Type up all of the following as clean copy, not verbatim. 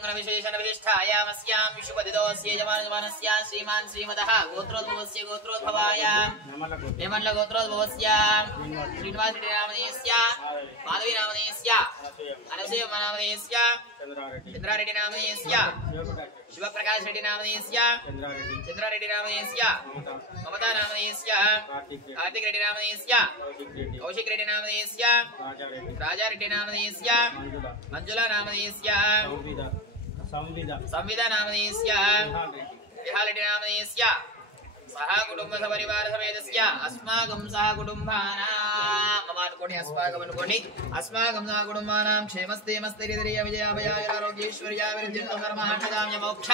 मंगल विशेषण विशिष्टायामस्यां विशुपदितोऽस्य यजमानस्य श्रीमान् श्रीमतः गोत्रोद्भवस्य गोत्रोद्भवाय हेमल्ल गोत्रोद्भवस्य श्रीनिवास रेड्डी नामधेयस्य माधवी नामधेयस्य अनसूय नामधेयस्य चंद्रा रेड्डी नामधेयस्य शिवप्रकाश रेड्डी नामधेयस्य चंद्रा रेड्डी नामधेयस्य ममता नामधेयस्य कार्तिक रेड्डी नामधेयस्य कौशिक रेड्डी नामधेयस्य राजा रेड्डी नामधेयस्य मंजुला नामधेयस्य संविदा नामधेयस्य विहाल रेड्डी नामधेयस्य सह कुटुंब सपरिवार समेतस्य अस्माकं सह कुटुंबानां मम अनुकोणि अस्माकं अनुकोणि अस्माकं सह कुटुंबानां क्षेमस्तेमस्तैर्यधैर्य विजयाभयाय आरोग्यैश्वर्याय वृद्धिर्नो धर्मार्थकाम्य मोक्ष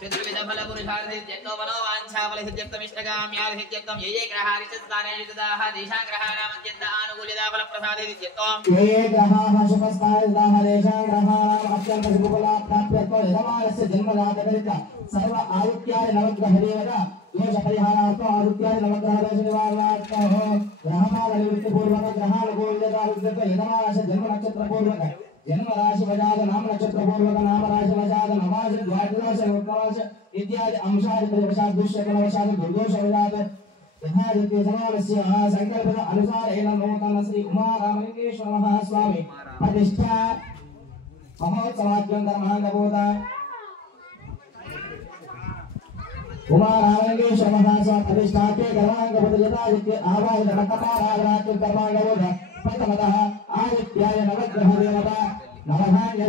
चतुर्विध फल पुरुषार्थसिद्ध्यर्थो मनोवाञ्छाफलसिद्ध्यर्थमिष्टकाम्यार्थसिद्ध्यर्थं ये ये ग्रहाः रिचस्तानेषुदाः देशां ग्रहाणां अत्यन्त आनुकूल्यता फलप्रसादसिद्ध्यर्थं ये ये ग्रहाः शुभस्तानेषुदाः देशां ग्रहाणां अत्यन्त शुभफलप्राप्त्यर्थो यजमानस्य जन्मजातकरित्या सर्व आदित्याय नवग्रहदेवता दोष परिहारार्थं आदित्याय नवग्रह दोष निवारणार्थं ग्रहमालनिवृत्ति पूर्वक ग्रहानुकूल्यता विद्यते यजमानस्य जन्म नक्षत्र पूर्वक जन्म राशि वजाद नाम नक्षत्र पूर्वक नाम राशि वजाद नवाज द्वादश उत्तराश इत्यादि अंशादि प्रवशाद दुष्यकलवशाद दुर्दोष वजाद यथादित्य जमानस्य संकल्पद अनुसारेण नूतन श्री उमारामलिंगेश्वर महास्वामी प्रतिष्ठा महोत्सवाद्यं धर्मांगबोध उमारामलिंगेश्वर महास्वामी प्रतिष्ठाके धर्मांगबोध यथादित्य आवाहित नकपाराग्रात्य धर्मांगबोध प्रथमतः आदित्याय नवग्रह देवता नवधान्य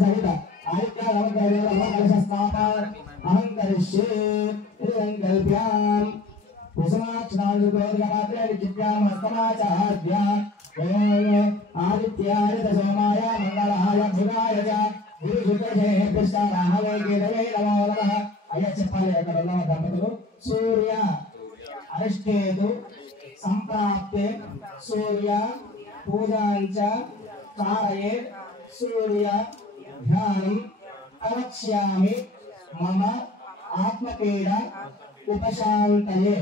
सहित आदित्याय नवग्रह देवता कलशस्थापन अहं करिष्ये इति संकल्प्याम् कुसुमाक्षरानुगोर्गमात्रेण चित्याम् हस्तमाचार्याम् आदित्याय सोमाय मंगलाय भुगाय च गुरुशुक्रशे पुष्टाराहवे केतवे नमो नमः अयच्छपालयकरण्णव దంపతులు सूर्य अरिष्टेतु संप्राप्ते सूर्य पूजांच कारये सूर्य ध्यानं करिष्यामि मम आत्मपीडा उपशांतये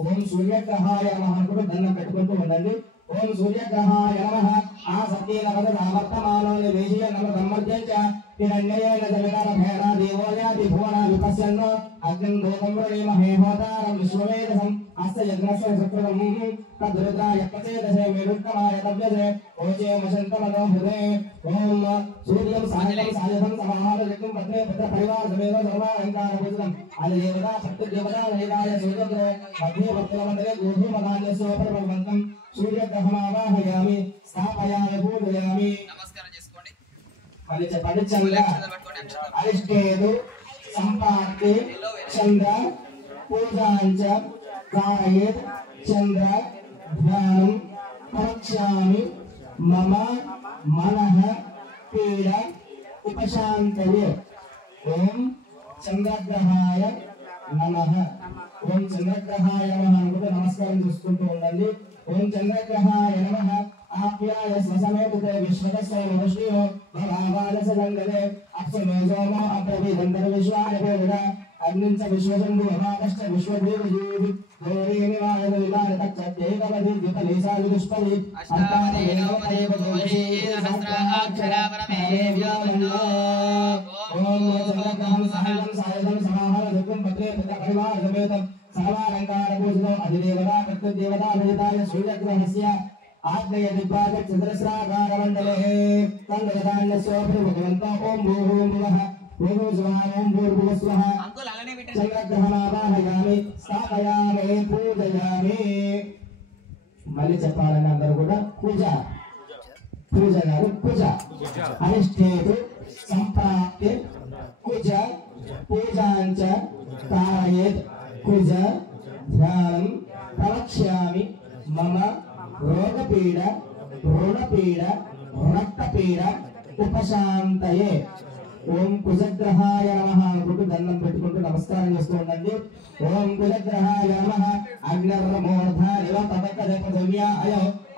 ओम सूर्यग्रहाय नमः అనుకుంటూ దండం పెట్టుకుంటూ ఉండండి ओम सूर्यग्रहाय नमः आ सत्येन वदता वर्तमानो निवेशय नमः सम्मर्जञ्च हिरण्येन जगदार भैरा देवोयादि भुवना विपश्यन्नो अग्निं दोतं वृणीमहे होतारं विश्ववेदसं अस्य यज्ञस्य शुक्रं तद्रुद्राय प्रचेदसे मेरुत्तमाय तव्यसे ओचे मशन्तमनो हृदे ओम सूर्यं साजलं साजलं समाहारयितुं पत्रे पुत्र परिवार समेत सर्वालङ्कारपूजितम् आदिदेवता सत्यदेवता वेदाय सूर्यग्रहे मध्ये भक्तमण्डले गोधूमधान्यस्योपरिभवन्तं सूर्यग्रहमावाहयामि स्थापयामि पूजयामि नमस्कार చేసుకోండి పండితంగా అరిష్టేతు సంపాత్తే చంద్ర పూజాంచ కారయేత్ చంద్ర ధ్యానం కరిష్యామి మమ మనః పీడ ఉపశాంతయే ఓం చంద్రగ్రహాయ నమః ఓం చంద్రగ్రహాయ నమః అనుకుంటూ నమస్కారం చేసుకుంటూ ఉండండి ओम चंद्रग्रहाय नमः आप्याय स्वसमेत विश्वस्य विष्णु भवावानस गंगले अक्षमे सोमो अप्रभिदंतर विश्वाय बोधा अग्निंच विश्वजंबु अभाकश्च विश्वदेवजीवि गौरी निवाय विलाय तच्चैकवदि द्विपलेशादि दुष्पदि अष्टादि वेदोपदेव गोमहि सहस्राक्षरा परमेव्यो वन्दो ओम चंद्रग्रहं सायं समाहर दुर्गं पत्रे पिता परिवार समेतं सर्वालंकारपूजितो अधिदेवता प्रत्यदेवता भजिताय सूर्यग्रहस्य आग्नेय दिग्भाग चतुरस्राकारमण्डले तन्नदान्यस्योपरि भगवन्तो ओम भूर्भुवः ओम स्वाहा ओम भूर्भुवस्वः चंद्रग्रहमावाहयामि स्थापयामि पूजयामि మళ్ళీ చెప్పాలని అందరూ కూడా పూజ గారు పూజ అరిష్టేతు సంప్రాప్తే పూజ పూజాంచ कारयेत् कुज ध्यानं प्रवक्ष्यामि मम रोगपीडा ऋणपीडा रक्तपीडा उपशांतये ओम कुजग्रहाय नमः అనుకుంటూ దండం పెట్టుకుంటూ నమస్కారం చేస్తూ ఉండండి ఓం కుజగ్రహాయ నమః అగ్నిర్మూర్ధనివ తపకదపదవ్యాయ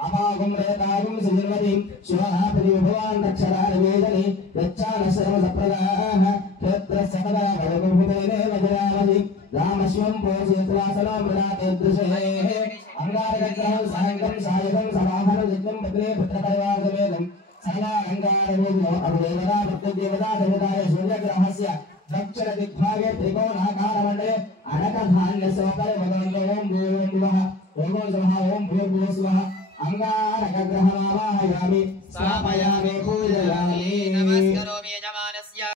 అపాగం రేతాగం సుజన్మతి శివః భగవాన్ రక్షరాయ వేదని యచ్చాన శర్మ సప్రదాః క్షేత్ర సకల వరభూతేనే వజ్రావతి రామస్వం పోషేత్రాసనం మృణాతే దృశే అంగారగ్రహం సాయంత్రం సాయకం సమాహన జిత్వం పత్రే పుత్ర పరివార సమేతం సకల అంగారవేదో అభిదేవతా देवता देवताय सूर्यग्रहस्य दक्षिण दिग्भागे त्रिकोणाकारमण्डले अनकधान्यसोपरि भगवन्तो ओं भूर्भुवः ओं स्वः ओं भूर्भुवः स्वः अंगारकग्रहमावाहयामि स्थापयामि पूजयामि